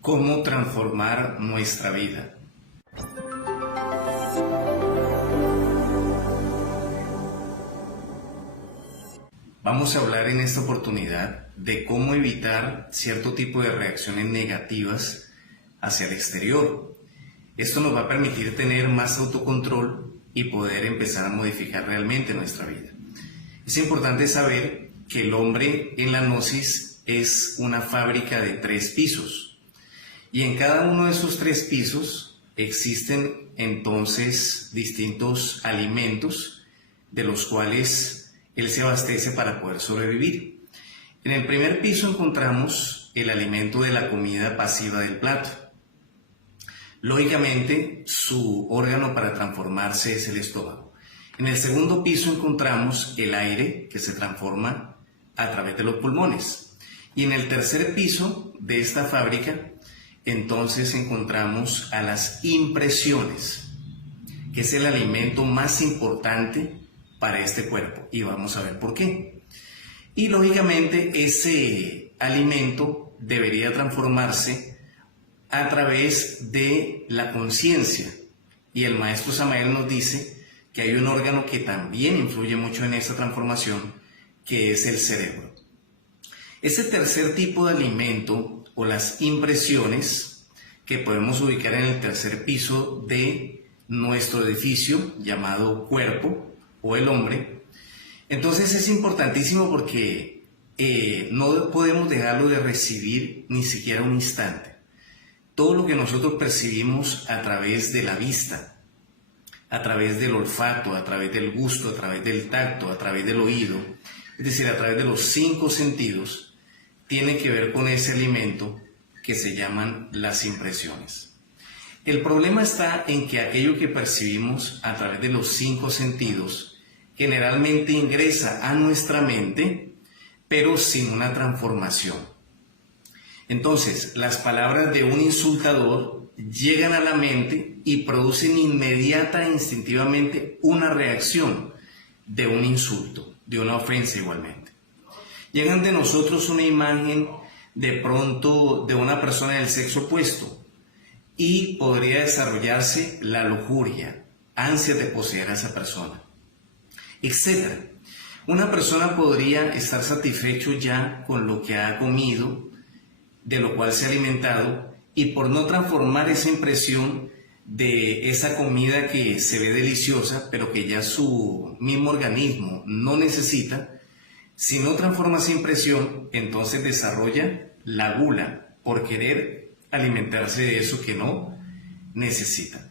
¿Cómo transformar nuestra vida? Vamos a hablar en esta oportunidad de cómo evitar cierto tipo de reacciones negativas hacia el exterior. Esto nos va a permitir tener más autocontrol y poder empezar a modificar realmente nuestra vida. Es importante saber que el hombre en la gnosis es una fábrica de 3 pisos y en cada uno de esos 3 pisos existen entonces distintos alimentos de los cuales él se abastece para poder sobrevivir. En el primer piso encontramos el alimento de la comida pasiva del plato. Lógicamente, su órgano para transformarse es el estómago. En el segundo piso encontramos el aire que se transforma a través de los pulmones. Y en el tercer piso de esta fábrica, entonces encontramos a las impresiones, que es el alimento más importante para este cuerpo. Y vamos a ver por qué. Y lógicamente ese alimento debería transformarse a través de la conciencia. Y el maestro Samael nos dice que hay un órgano que también influye mucho en esta transformación, que es el cerebro. Ese tercer tipo de alimento o las impresiones que podemos ubicar en el tercer piso de nuestro edificio llamado cuerpo o el hombre, entonces es importantísimo porque no podemos dejarlo de recibir ni siquiera un instante. Todo lo que nosotros percibimos a través de la vista, a través del olfato, a través del gusto, a través del tacto, a través del oído, es decir, a través de los 5 sentidos, tiene que ver con ese alimento que se llaman las impresiones. El problema está en que aquello que percibimos a través de los 5 sentidos generalmente ingresa a nuestra mente, pero sin una transformación. Entonces, las palabras de un insultador llegan a la mente y producen inmediata e instintivamente una reacción de un insulto, de una ofensa igualmente. Llegan de nosotros una imagen de pronto de una persona del sexo opuesto y podría desarrollarse la lujuria, ansia de poseer a esa persona, etc. Una persona podría estar satisfecho ya con lo que ha comido, de lo cual se ha alimentado, y por no transformar esa impresión de esa comida que se ve deliciosa, pero que ya su mismo organismo no necesita, si no transforma esa impresión, entonces desarrolla la gula por querer alimentarse de eso que no necesita.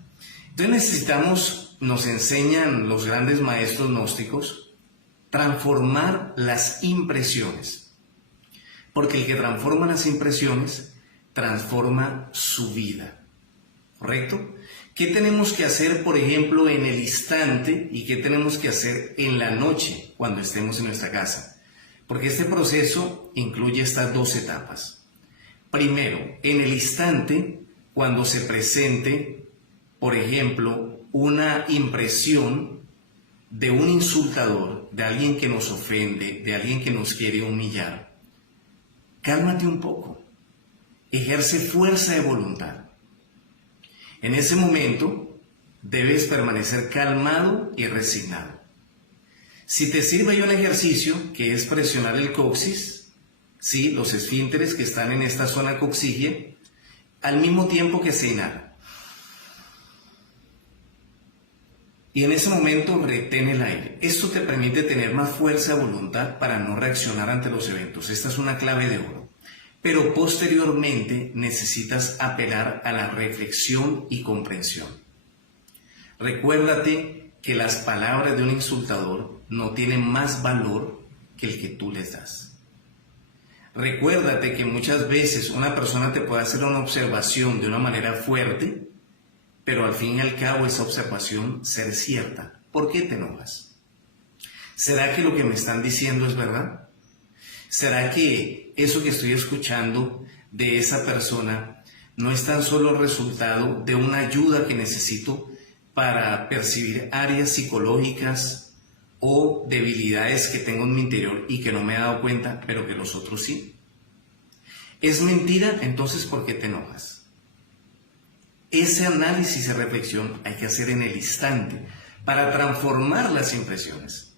Entonces nos enseñan los grandes maestros gnósticos, transformar las impresiones. Porque el que transforma las impresiones, transforma su vida. ¿Correcto? ¿Qué tenemos que hacer, por ejemplo, en el instante y qué tenemos que hacer en la noche cuando estemos en nuestra casa? Porque este proceso incluye estas 2 etapas. Primero, en el instante, cuando se presente, por ejemplo, una impresión de un insultador, de alguien que nos ofende, de alguien que nos quiere humillar, cálmate un poco, ejerce fuerza de voluntad. En ese momento debes permanecer calmado y resignado. Si te sirve hay un ejercicio que es presionar el coxis, ¿sí? Los esfínteres que están en esta zona coxígea, al mismo tiempo que se inhala. Y en ese momento retén el aire. Esto te permite tener más fuerza de voluntad para no reaccionar ante los eventos. Esta es una clave de oro. Pero posteriormente necesitas apelar a la reflexión y comprensión. Recuérdate que las palabras de un insultador no tienen más valor que el que tú les das. Recuérdate que muchas veces una persona te puede hacer una observación de una manera fuerte, pero al fin y al cabo esa observación ser cierta. ¿Por qué te enojas? ¿Será que lo que me están diciendo es verdad? ¿Será que eso que estoy escuchando de esa persona no es tan solo resultado de una ayuda que necesito para percibir áreas psicológicas o debilidades que tengo en mi interior y que no me he dado cuenta, pero que los otros sí? ¿Es mentira? Entonces, ¿por qué te enojas? Ese análisis y reflexión hay que hacer en el instante para transformar las impresiones.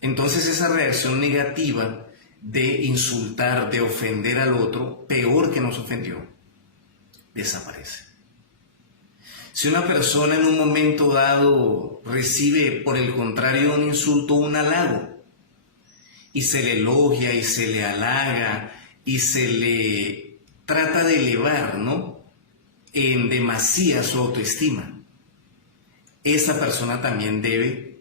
Entonces esa reacción negativa de insultar, de ofender al otro, peor que nos ofendió, desaparece. Si una persona en un momento dado recibe, por el contrario, un insulto, un halago, y se le elogia y se le halaga y se le trata de elevar, ¿no?, en demasía su autoestima, esa persona también debe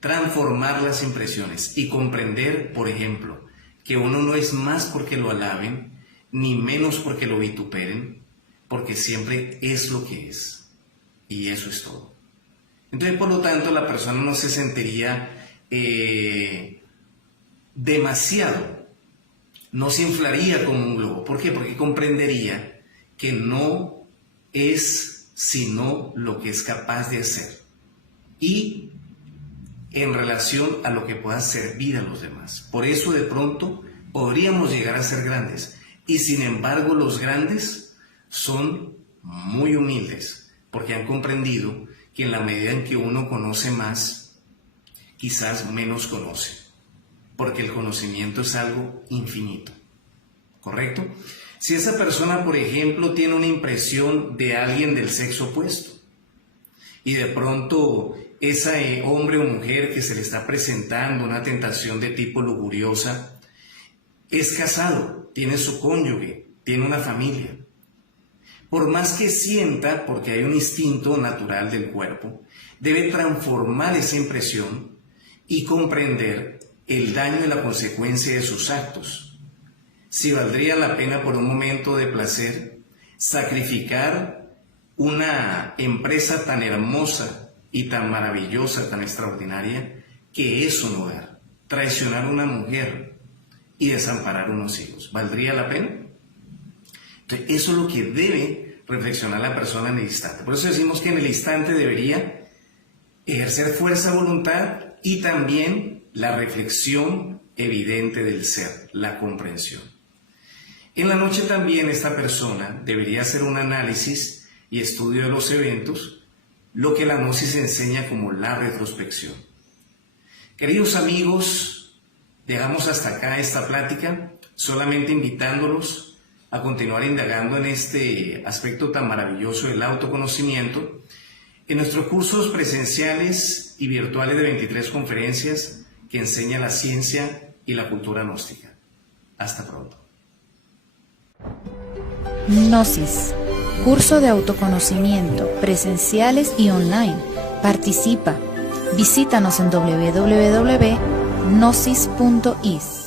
transformar las impresiones y comprender, por ejemplo, que uno no es más porque lo alaben, ni menos porque lo vituperen, porque siempre es lo que es. Y eso es todo. Entonces, por lo tanto, la persona no se sentiría demasiado, no se inflaría como un globo. ¿Por qué? Porque comprendería que no es sino lo que es capaz de hacer y en relación a lo que pueda servir a los demás. Por eso de pronto podríamos llegar a ser grandes, y sin embargo los grandes son muy humildes porque han comprendido que en la medida en que uno conoce más, quizás menos conoce, porque el conocimiento es algo infinito, ¿correcto? Si esa persona, por ejemplo, tiene una impresión de alguien del sexo opuesto y de pronto ese hombre o mujer que se le está presentando una tentación de tipo lujuriosa es casado, tiene su cónyuge, tiene una familia, por más que sienta, porque hay un instinto natural del cuerpo, debe transformar esa impresión y comprender el daño y la consecuencia de sus actos. Si valdría la pena por un momento de placer sacrificar una empresa tan hermosa y tan maravillosa, tan extraordinaria, que es un hogar, traicionar a una mujer y desamparar unos hijos. ¿Valdría la pena? Entonces, eso es lo que debe reflexionar la persona en el instante. Por eso decimos que en el instante debería ejercer fuerza de voluntad y también la reflexión evidente del ser, la comprensión. En la noche también esta persona debería hacer un análisis y estudio de los eventos, lo que la gnosis enseña como la retrospección. Queridos amigos, dejamos hasta acá esta plática, solamente invitándolos a continuar indagando en este aspecto tan maravilloso del autoconocimiento en nuestros cursos presenciales y virtuales de 23 conferencias que enseñan la ciencia y la cultura gnóstica. Hasta pronto. Gnosis, curso de autoconocimiento, presenciales y online. Participa. Visítanos en www.gnosis.is.